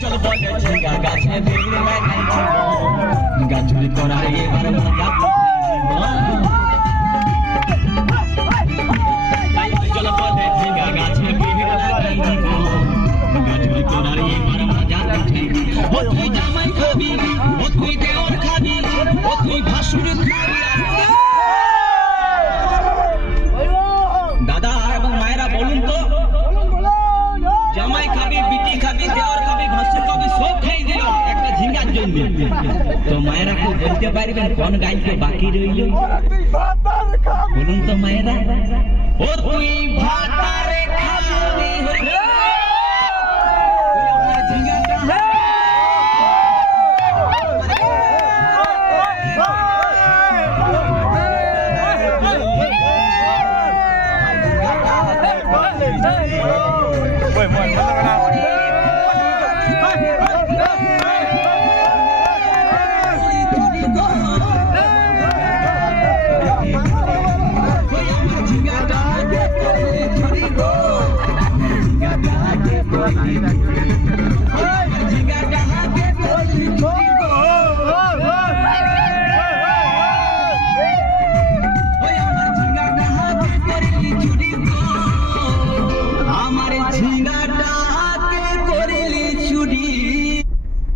চল বলে ঝিঙ্গা গাছে ভিড় গাছুরি করার এবার তুই জামাই খাবি, ও তুই দেওর খাবি, ও তুই ভাসুর খাবি। দাদা এবং মায়েরা বলুন তো জামাই খাবি বিটি খাবি দেওয়ার খাবি ভাসুর খাবি সব খাই দিলাম একটা ঝিঙ্গার জন্য। তো মায়েরা কেউ বলতে পারবেন কোন গাইতে বাকি রইল? বলুন তো মায়েরা। ও তুই ভাতারে Buen, buen, buen, Thank you.